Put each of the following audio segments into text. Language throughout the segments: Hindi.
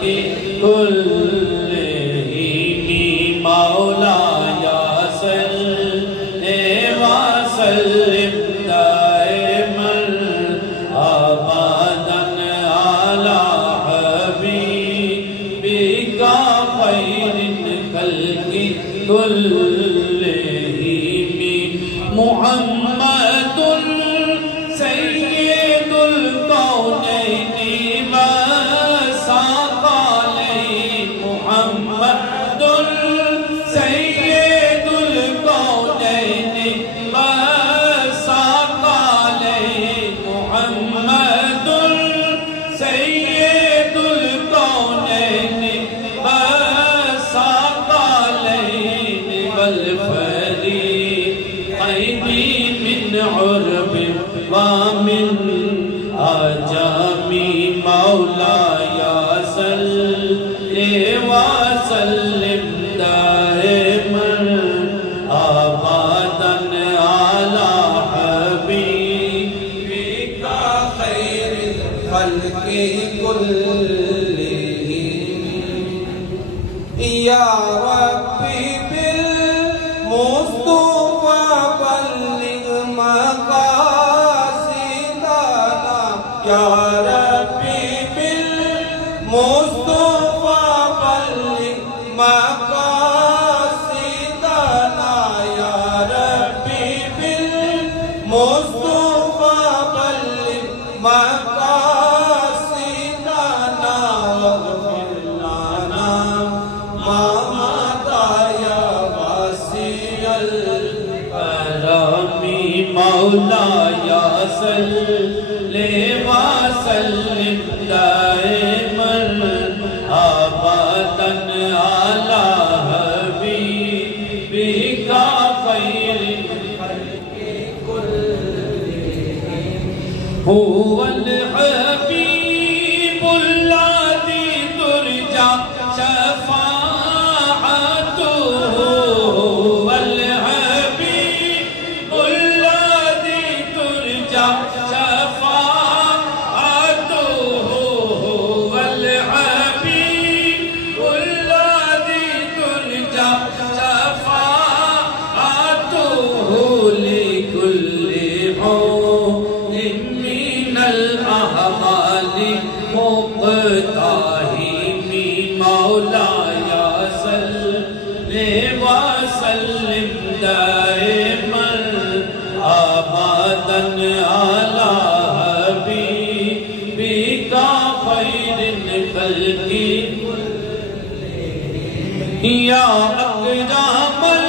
खल्क़ि कुल्लिहिम मौलाया सल्लि व सल्लिम दाइमन अबदन अला हबीबिका खैरिल खल्क़ि कुल्लिहिम मुहम्मदुन सय्यिदुल कौनैनि व सक़लैनि मुहम्मदुन सय्यिदुल कौनैनि व सक़लैनि मुहम्मदुन सय्यिदुल कौनैनि व सक़लैनि वल फरीक़ैनि मिन उर्ब व मिन अजमी मौलाया सल्लि व सल्लिम दाइमन अबदन अला हबीबिका खैरिल खल्क़ि कुल्लिहिम या रब्बी बिल मुस्तफ़ा बल्लिग मक़ासिदना या रब्बी बिल मुस्तफ़ा बल्लिग मक़ासिदना या रब्बी बिल मुस्तफ़ा बल्लिग मक़ासिदना वग़फ़िर लना मा मदा या वासिअल करमी मौलाया सल्लि व सल्लिम दाइमन अबदन अला हबीबिका खैरिल खल्क़ि कुल्लिहिम हुवल हबीबुल्लज़ी तुरजा शफ़ाअतुहु हुवल हबीबुल्लज़ी तुरजा शफ़ाअतुहु हुवल हबीबुल्लज़ी तुरजा शफ़ाअतुहु लिकुल्लि हौलिन मिनल अहवालि मुक़ताहिमी मौलाया सल्लि व सल्लिम दाइमन अबदन अला हबीबिका खैरिल खल्क़ि या अकरमल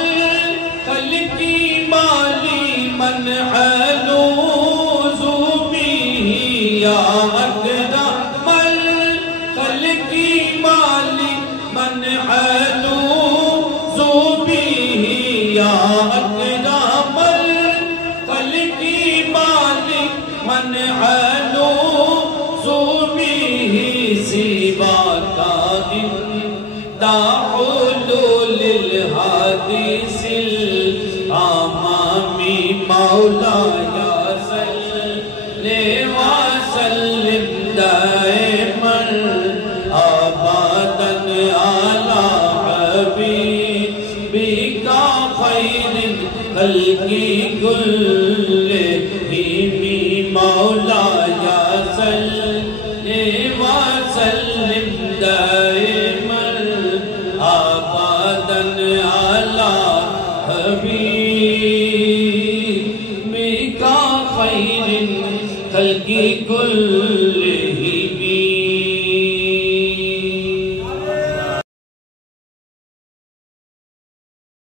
खल्क़ि माली मन अलूज़ु बिही या अकरमल खल्क़ि माली मन अलूज़ु बिही या अकरमल खल्क़ि माली मन अलूज़ु बिही सिवाका हुलूलिल हादिसिल अमामी मौलाया सल्लि व सल्लिम दाइमन अबदन अला हबीबिका खैरिल खल्क़ि कुल्लिहिम मौलाया सल्लि व सल्लिम दाइमन अबदन अला हबीबिका खैरिल खल्क़ि कुल्लिहिम।